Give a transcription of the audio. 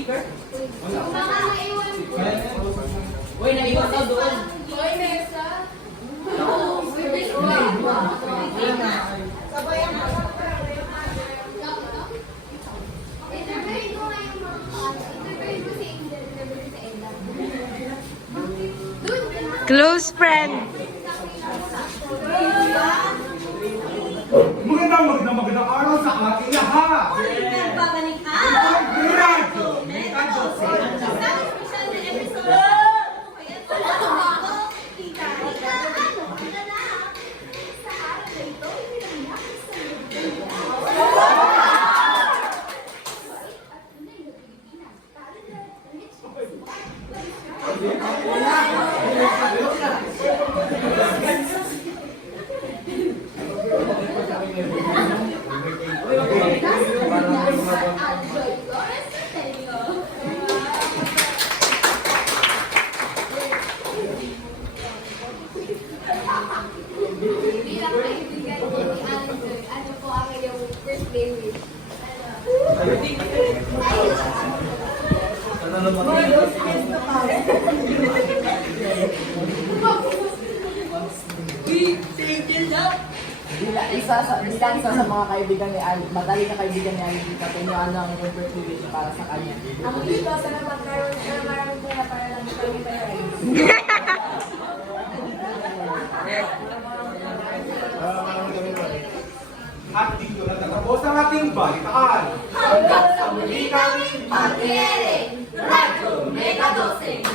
speaker? Baka naiwan po. Uy, naiwan ka doon. Hoy, Mesa. Sabayan mo. Interviewin ko nga yung mga interviewin ko si Angel, interviewin ko si Ella. Doon ka na. Close friend. Magandang araw sa ating lahat! Nagbabalik ka. Radyo Mega Dose! Sabi special na episode. Kaya pala ako. Ika, ano na? Sa araw na ito, pinangyari sa bilang kaibigan ni Andrew, ano po ang iyong birthday wish? Bilang isa sa mga kaibigan ni Ali, madali na kaibigan ni Ali, ano ang birthday wish para sa kanya? Ang wish ko, sana magkaroon ka ng maraming pera para lang kami tayo. At dito na natapos ang ating balitaan. Hanggang sa muli namin pag-iere, Radyo Mega Dose!